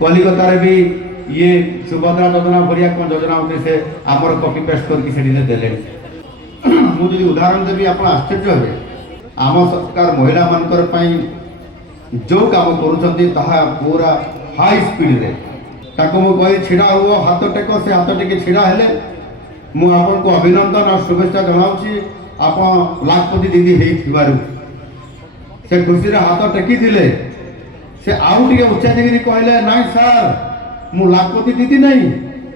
कलिकतार भी ये सुभद्रा योजना भरिया कौन योजना होते से आमर कॉपी पेस्ट करके सेठी देले मुझे उदाहरण देवी आप आश्चर्य हे आम सरकार महिला मानकर पई जो काम करूछंती ताहा पूरा हाई स्पीड रे ताको मु कहि छिडा हुओ हाथ टेक से हाथ टेके छिडा हेले मु आपन को अभिनंदन और शुभेच्छा जनाउछि आप लाखपति दीदी हेइथिबारु से खुशी रे हाथ टेकी दिले से आउ टिके उच्चा डिग्री कहले नाइ सर मु लाखपति दीदी नहीं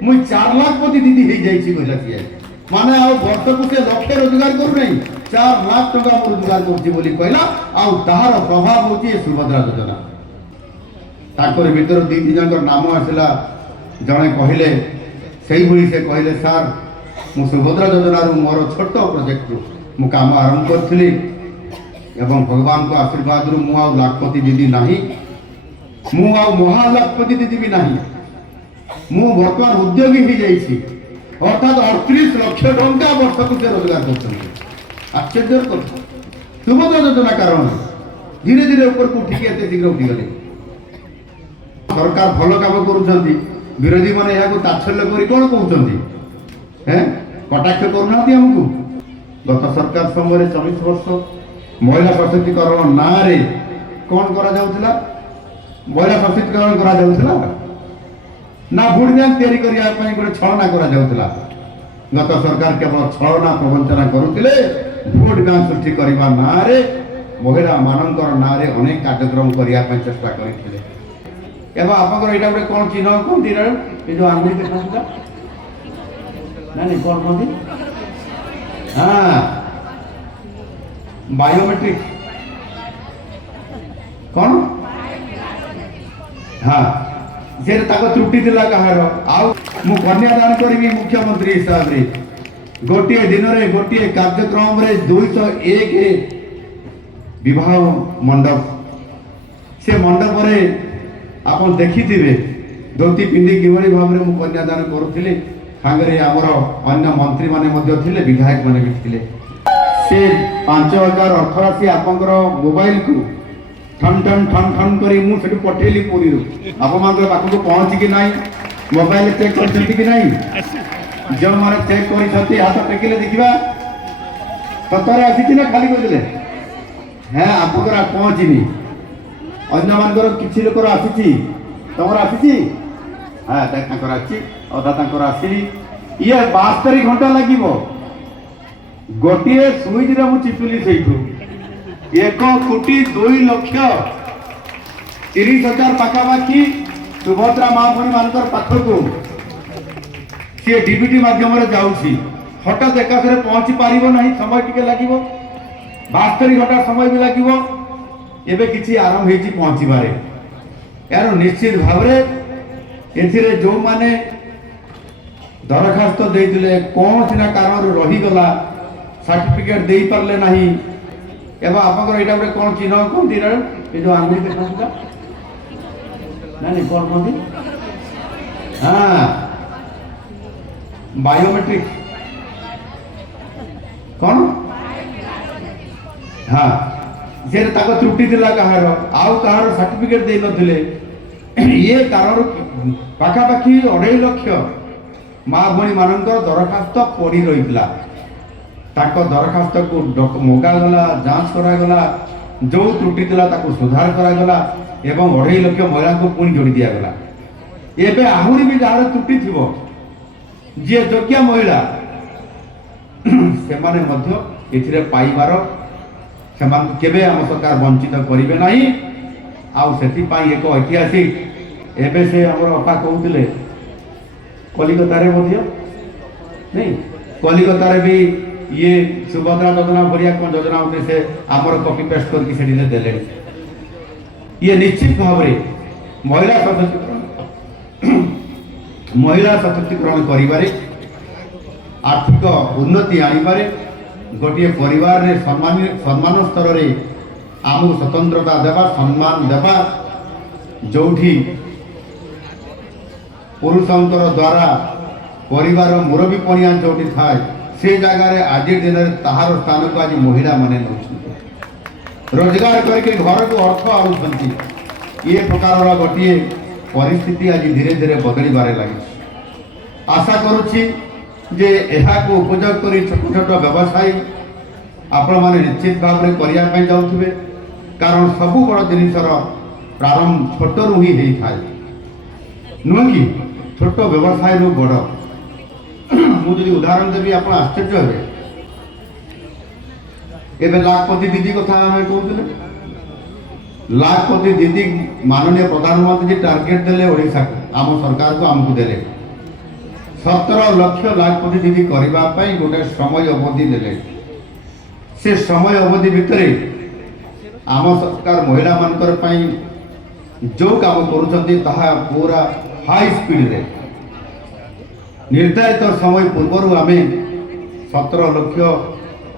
मु 4 लाखपति दीदी हे जाइछि कहला किए माने आ वर्ष को से लक्ष्य रोजगार करू नहीं 4 लाख टका रोजगार करछि बोली कहला आ ताहार प्रभाव होछि सुभद्रा योजना ताकर भीतर दी जन नाम आसला जने कहले सेही भली से कहले सर मु सुभद्रा योजना रु मोर छोट प्रोजेक्ट रु मु काम आरंभ करथिली एवं भगवान को आशीर्वाद रु मु आ लाखपति दीदी नाही मु आ महा लाखपति दीदी भी नाही मु वर्तमान उद्योगी ही जाइछि अर्थात 38 लाख टका वर्ष को से रोजगार करछन्ती आश्चर्य कर सुभद्रा योजना कारण धीरे धीरे ऊपर को उठिके एते शीघ्र उठी गले सरकार भल काम करूछन्ती विरोधी माने या को ताच्छल्य करी कोन कहउछन्ती हैं कटाक्ष करूनाती हमकु गत सरकार समय 24 वर्ष महिला सशक्तिकरण ना रे कोन करा जाउथला महिला सशक्तिकरण करा जाउथला ना भोट बैंक तैयारी करिया पई गोटे छलना करा जाउथला गत सरकार केवल छलना प्रवंचना करुथिले भोट बैंक सृष्टि करबा ना रे महिला मानकर ना रे अनेक कार्यक्रम करिया पई चेष्टा करिथिले एबा आपकर एटा गोटे कोन चिन्ह कोन दिरा ए जो आंधे के था ना नहीं कोन कोन हां बायोमेट्रिक कौन हाँ जे ताको त्रुटि दिला कहार आउ मु कन्यादान करी मुख्यमंत्री हिसाब रे गोटे दिन रे गोटे कार्यक्रम रे 201 विवाह मंडप से मंडप रे आपन देखिथिबे धोती पिंदी किवरी भाव रे मु कन्यादान करूथिले सांगरे हमर अन्य मंत्री माने मध्ये थिले विधायक माने भी थिले से 5000 अर्थ राशि आपनकर मोबाइल को ठन ठन ठन ठन करी मु सेठी पठेली पुरी रो आप मानकर पाखु को पहुंची कि नाही मोबाइल चेक करछंती कि नाही जो मारे चेक करी छथि हाथ टेकिले देखिबा सतरे आसी ना खाली कर दिले हैं आपकर पहुंचीनी अन्य मानकर किछि लोकर आसीची तमर आसीची हां तांकर आसी अधा तांकर आसीली ये 72 घंटा लागिवो गोटिए सुइज रे मु चिपिली सेइठु 1,02,30,00,000 पाखापाखि सुभद्रा महाभणी मानकर पाखकु सी डीबीटी माध्यम जाऊँगी हठात एकाथरे पहुँची पारिबो नहीं समय टिके लागिबो 72 घंटा समय भी लागिबो एबे किछि आरंभ हेछि पहुँचीबारे यार निश्चित भावरे एथिरे जो माने दरखास्त देइतिले कोन सिना कारण रही गला सर्टिफिकेट देई परले नहीं एबा आपकर एटा गोटे कोन चिन्ह कोन दिरा ए जो आंधे के था ना नहीं कोन कोन हां बायोमेट्रिक कौन हाँ जे ताको त्रुटि दिला कहार आउ कहार सर्टिफिकेट दे नथिले ये कारण पाखापाखि 2.5 लाख माँ भणी मानकर दरखास्त पड़ी रही दरखास्त को मगा गला जांच करा गला जो त्रुटि दिला ताको सुधार करा गला एवं 2.5 लाख महिला को पुणी जोड़ी दिया गला एबे आहुरी भी जार त्रुटि थिबो जे योग्य महिला से माने मध्य एथिरे पाइबार सेमान केबे आम सरकार वंचित करिवे नाही आउ सेति पाई एक ऐतिहासिक एबे से हमर अपा कहउतिले कलिकता रे मध्य नहीं कलिकता रे भी ये सुभद्रा योजना भरिया कौन योजना होते से आमर कॉपी पेस्ट करके सेठी देले ये निश्चित भाव महिला सशक्तिकरण करिबारे आर्थिक उन्नति आनिबारे गोटे परिवार रे सम्मान स्तर रे आमको स्वतंत्रता देवा सम्मान देवा जोठी पुरुषंकर द्वारा परिवार मुरबी पणिया जोटी थाए से जगार आज दिन ताहार स्थान को आज महिला माने रोजगार करके घर को अर्थ आउछंती ये प्रकार गोटे परिस्थिति आज धीरे धीरे बदलबारे लगी। आशा करुच्ची जे यह उपयोग कर छोट छोट व्यवसायी आपण मैंने निश्चित भाव में करने जाऊे, कारण सबू बड़ जिनसर प्रारंभ छोटू ही होता है नुह कि छोट व्यवसाय रु बड़। मुझे उदाहरण देवी आप आश्चर्य हे एवं लाखपति दीदी कथा आम कहते लाखपति दीदी माननीय प्रधानमंत्री टार्गेट देले ओडिशा को आम सरकार को आमको देले 17 लाख लाखपति दीदी करने गोटे समय अवधि देले। से समय अवधि भितर आम सरकार महिला मानकर जो काम करुँच पूरा हाई स्पीड रे निर्धारित समय पूर्व आम 17 लाख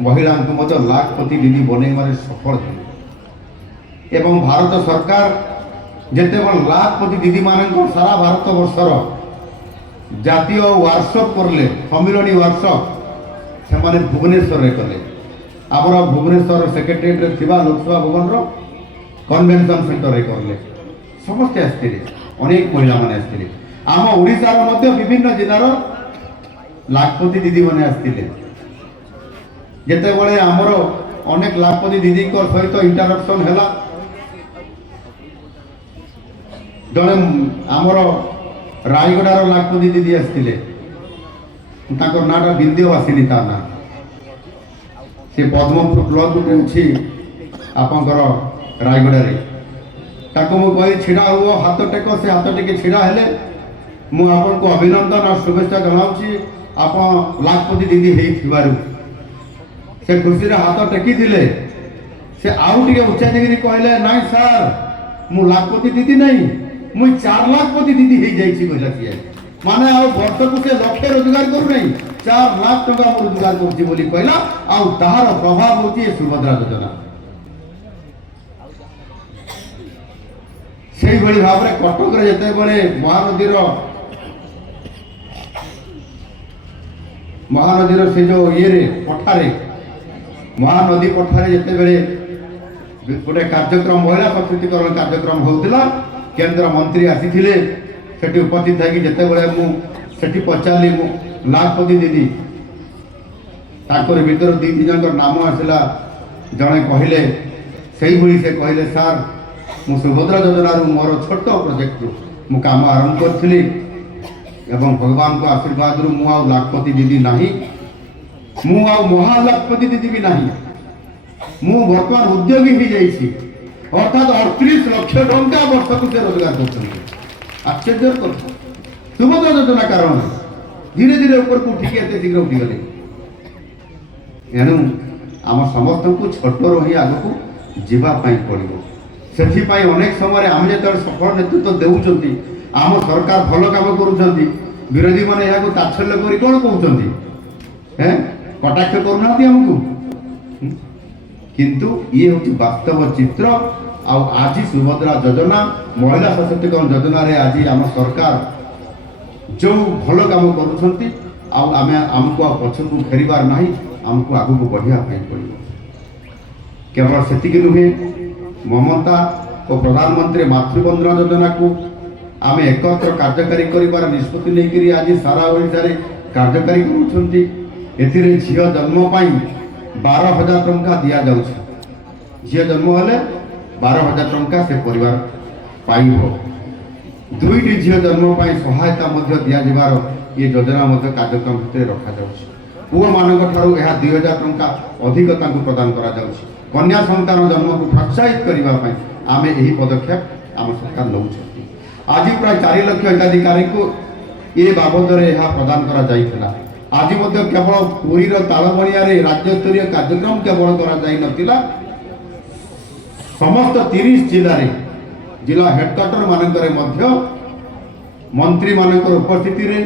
महिला लाखपति दीदी बनईबार सफल थे। एवं भारत सरकार जिते लाखपति दीदी मान सारा भारत वर्षर जातीय वर्कशॉप करले सम्मिलनी वर्कशॉप से भुवनेश्वर रे कले। आमर भुवनेश्वर सेक्रेटेरिएट थिबा लोकसभा भवन रो कन्वेंशन सेंटर रे करले। समस्त आसते अनेक महिला माने आसते आम ओडिशार मध्य विभिन्न जिलार लाखपति दीदी माने आसते जेतेबेले आमर अनेक लाखपति दीदी सहित इंटरैक्शन हैला जड़े आमर रायगड़ार लाखपति दीदी आसते नाटा विंध्यवासिनी ता ना से पद्मपुर ब्लॉक गोटे अच्छी आपंकर रायगड़े ताको मु कही छिड़ा हुआ हाथ टेक से हाथ टेके छिड़ा हेले मु आपन को अभिनंदन और शुभेच्छा जनाऊँगी आप लाखपति दीदी हेइथिबारु से खुशी रे हाथ टेकी दिले से आउ टिके उच्चा डिग्री कहले नाइ सर मु लाखपति दीदी नहीं मु 4 लाखपति दीदी हेइ जाइछि कहला सिए माने आ वर्ष को से लक्ष्य रोजगार करू नहीं 4 लाख टका मु रोजगार करछि बोली कहला आ ताहार प्रभाव होछि सुभद्रा योजना। से भली भाव रे कटक रे जते बळे महानदीर से जो ये रे पठारे महानदी पठारे जते बळे गोटे कार्यक्रम महिला सशक्तिकरण कार्यक्रम होउतिला केंद्र मंत्री आसीथिले सेठी उपस्थित थी जिते बड़े मुझे पचारि मु लाखपति दीदी ताकर भीतर दी जन नाम आसला जड़े कहले से कहले सार मु सुभद्रा योजना मोर छोट प्रोजेक्ट मु काम आरंभ करी एवं भगवान को आशीर्वाद रु मु लाखपति दीदी नहीं मु महालाखपति दीदी भी नहीं मु बर्तमान उद्योगी ही जाइए अर्थात 38 लाख टंका वर्ष को से रोजगार कर आश्चर्य कथा सुभद्रा योजना कारण धीरे धीरे ऊपर को उठिक एत शीघ्र उठीगले एणु आम समस्त को छोटो ही आग को जावाई पड़ो से अनेक समय आम जो सफल नेतृत्व देउछंती आम सरकार भल काम करुँच विरोधी मैंने यहाँ तात्सल्य कर कौन कहते कटाक्ष करना आमको किंतु ये हूँ वास्तव चित्र आज सुभद्रा योजना महिला सशक्तिकरण योजना रे आज आम सरकार जो भल काम करुँच आमको पछकू फेरबार ना आमको आगू को बढ़ाई पड़ो केवल से नुहे ममता और प्रधानमंत्री मातृवंदना योजना को आम एकत्र कार्यकारी कर निष्पत्ति नहीं आज सारा ओडिशा कार्यकारी कर झील जन्म 12,000 टंका दि जाऊँ झील जन्म हेले 12,000 टंका से परिवार पाइब 2टी झील जन्म सहायता दिजार ये योजना कार्यक्रम भितर रखा पुओ मान 2,000 टंका अधिक प्रदान करा कन्या संतान जन्म को प्रोत्साहित करने आम यही पदक्षेप आम सरकार नौ आज प्राय 4 लाख हिताधिकारी को ये बाबद प्रदान करा आज केवल पुरीर तालबणिया राज्य स्तरीय कार्यक्रम केवल करा समस्त 30 जिला हेडक्वार्टर मानक मंत्री मानकर उपस्थिति रे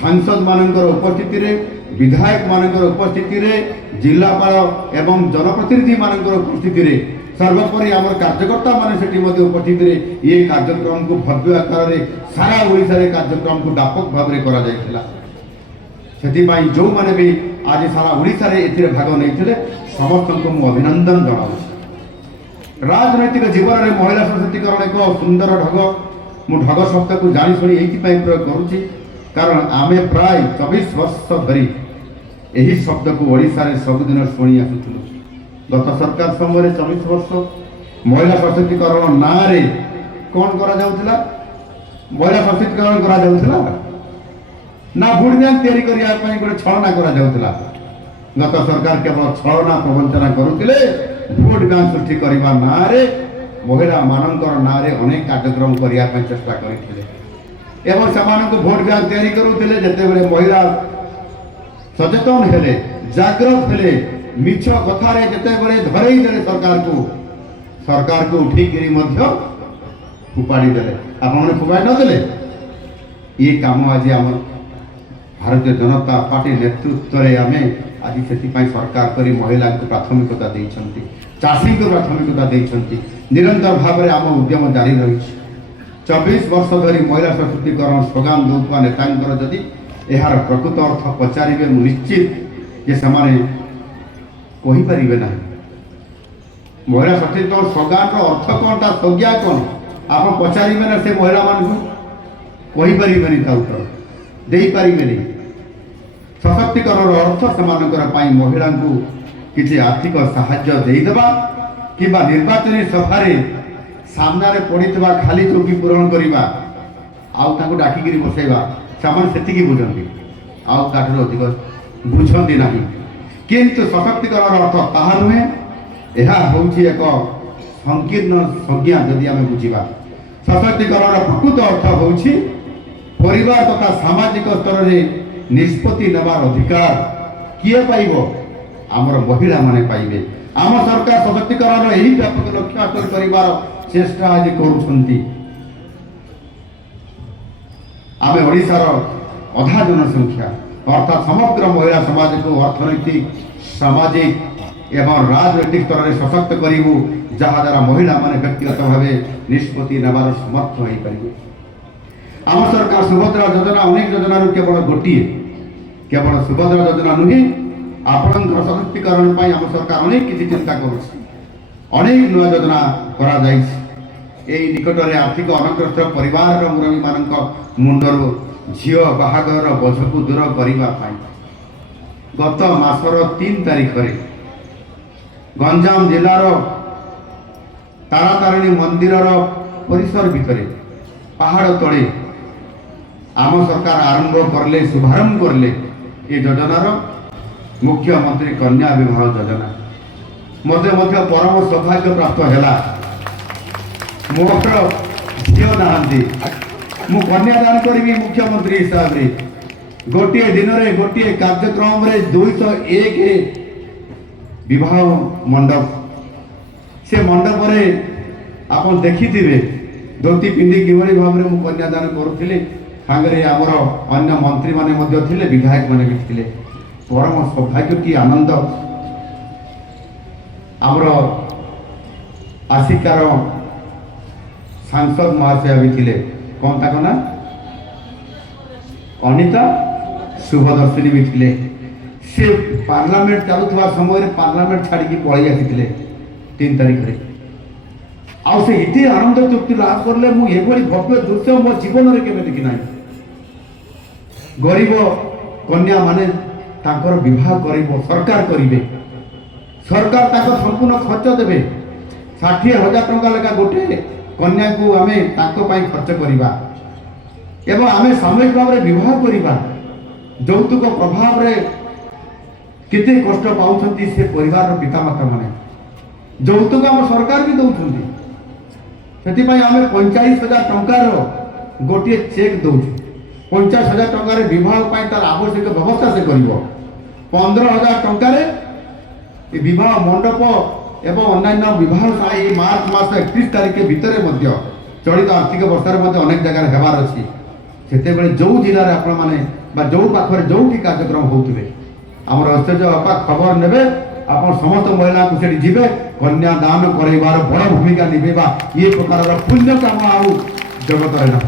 सांसद मानकर उपस्थिति रे विधायक मानकर उपस्थिति रे जिलापाल एवं जनप्रतिनिधि मानकर उपस्थिति रे सर्वोपरि आम कार्यकर्ता मान से उपस्थित रे ये कार्यक्रम को भव्य आकार रे सारा ओडिशा रे कार्यक्रम को व्यापक भाव में करा जायतिला सेतिपाई जो माने भी आज सारा ओडिशा रे एथिरे भाग नैथिले समस्त को मु अभिनंदन जनाउछि। राजनैतिक जीवन में महिला सशक्तिकरण एक सुंदर ढंग ମୁଁ ଢଗ ଶବ୍ଦକୁ ଜାଣିଶୁଣି ଏଇଥିପାଇଁ ପ୍ରୟୋଗ କରୁଛି କାରଣ ଆମେ ପ୍ରାୟ 24 ବର୍ଷ ଧରି ଏହି ଶବ୍ଦକୁ ଓଡ଼ିଶାରେ ସବୁଦିନ ଶୁଣି ଆସୁଥିଲୁ। ଗତ ସରକାର ସମୟରେ 24 ବର୍ଷ ମହିଳା ସଶକ୍ତିକରଣ ନାଁରେ କ'ଣ କରାଯାଉଥିଲା? ମହିଳା ସଶକ୍ତିକରଣ କରାଯାଉଥିଲା ନା ଭୋଟ ବ୍ୟାଙ୍କ ତିଆରି କରିବା ପାଇଁ ଗୋଟେ ଛଳନା କରାଯାଉଥିଲା? ଗତ ସରକାର କେବଳ ଛଳନା ପ୍ରବଞ୍ଚନା କରୁଥିଲେ। ଭୋଟ ବ୍ୟାଙ୍କ ସୃଷ୍ଟି କରିବା ନାଁରେ ମହିଳାମାନଙ୍କର ନାଁରେ ଅନେକ କାର୍ଯ୍ୟକ୍ରମ କରିବା ପାଇଁ ଚେଷ୍ଟା କରିଥିଲେ ଏବଂ ସେମାନଙ୍କୁ ଭୋଟ ବ୍ୟାଙ୍କ ତିଆରି କରୁଥିଲେ। ଯେତେବେଳେ ମହିଳା ସଚେତନ ହେଲେ, ଜାଗ୍ରତ ହେଲେ, ମିଛ କଥାରେ ଯେତେବେଳେ ଧରେଇ ଦେଲେ ସରକାରକୁ ଉଠିକିରି ମଧ୍ୟ ଫୋପାଡ଼ି ଦେଲେ। ଆପଣମାନେ ଫୋପାଡ଼ି ନଦେଲେ? ये काम आज आम भारतीय जनता पार्टी नेतृत्व आमे आज से सरकार करी महिला को प्राथमिकता देइछंती, चाषी को प्राथमिकता देइछंती। निरंतर भाव में आम उद्यम जारी रही। 24 वर्ष धरी महिला सशक्तिकरण स्लोगान दौथुवा नेतांकर जदि यार प्रकृत अर्थ पचारे निश्चित जे समाने कहि परिबे ना महिला सशक्तिकरण स्लोगान अर्थ कौन ता संज्ञा कौन आप पचारे ना से महिला मान कहि परिबेनी ता उत्तर देई परिबेनी। सशक्तिकरण अर्थ सेमानकर पाई महिला को किसी आर्थिक साहाय्य देदेबा किंबा निर्वाचन सभारे सामने पड़ीवा खाली चौकी पूरण करवा आउ डाकिक बसैवा से बुझती आउ ताठू अधिक बुझती ना। किंतु सशक्तिकरण अर्थ ताहा नुहे, यह हूँ एक संकीर्ण संज्ञा। जदि आम बुझा सशक्तिकरण प्रकृत अर्थ हूँ परिवार तथा सामाजिक स्तर में निष्पत्ति नेबार अधिकार किए पाइब? आमर महिला माने पाइबे। आम सरकार सशक्तिकरण यही व्यापक लक्ष्य हासिल कर चेष्टा आज करुछंती। आमे ओडिशार अधा जनसंख्या अर्थात समग्र महिला समाज को अर्थनैतिक, सामाजिक एवं राजनैतिक स्तर में सशक्त करूँ जहाद्वारा महिला माने व्यक्तिगत भाव निष्पत्ति नेबार समर्थ हो पारे। आम सरकार सुभद्रा योजना अनेक योजना केवल गोटे केवल सुभद्रा योजना नुहे आपण सशक्तिकरण आम सरकार अनेक किसी चिंता करेक नुआ योजना करा निकट में आर्थिक अनग्रस्त परिवार मुरबी मान मुंडर झील बाहागर बोझ को दूर करने गत मासर 3 तारिख में गंजाम जिलार तारातारिणी मंदिर परिसर भितर पहाड़ तले आम सरकार आरंभ करले शुभारंभ करले ये योजनार मुख्यमंत्री कन्या विवाह योजना। मत परम सौभाग्य प्राप्त है मोर झील ना मु कन्यादान करी मुख्यमंत्री हिसाब से गोटे दिन में गोटे कार्यक्रम रे 201 विवाह मंडप से मंडप रे आप देखि धोती पिंधि किभली भाव में मु कन्यादान करुली सांगे आमर अन्य मंत्री माने थिले, विधायक माने भी थिले। परम सौभाग्य की आनंद आमर आसिकार सांसद महाशय भी थिले। कौन था ना अनिता शुभदर्शिनी भी थिले। से पार्लियामेंट चलुवा समय पार्लियामेंट छाड़ी पलि आसी 3 तारिख में आउ से इतने आनंद तृप्ति लाभ करले मुझे भव्य दृश्य मो जीवन में केवे देखी ना। गरीब कन्या माने तांकर विवाह करिबो सरकार करिवे, सरकार तांकर संपूर्ण खर्च देबे। 60,000 टंका लेखा गोटे कन्या को आमे तांको पाई खर्च करिबा एवं आमे सामूहिक भाव में विवाह करिबा। यौतुक प्रभाव रे केते कष्ट पाउछंती से परिवार पिता माता माने। यौतुक आम सरकार भी दौरान से 45,000 टंकार गोटे चेक दौर 50,000 टंकार विवाह तार आवश्यक व्यवस्था से कर 15,000 टंकार विवाह मंडप एवं अन्य विवाह मार्च मास 31 तारिख भितर चलित आर्थिक वर्षार अनेक जगह हेबार अच्छी से जो जिले में आपण मैंने जो पाखे जो कार्यक्रम होते आमर ऐश्वर्य बापा खबर ने आप समस्त महिला को से जीवे कन्यादान करार बड़ भूमिका निभेबा ये प्रकार पुण्य काम आउ जगत ना।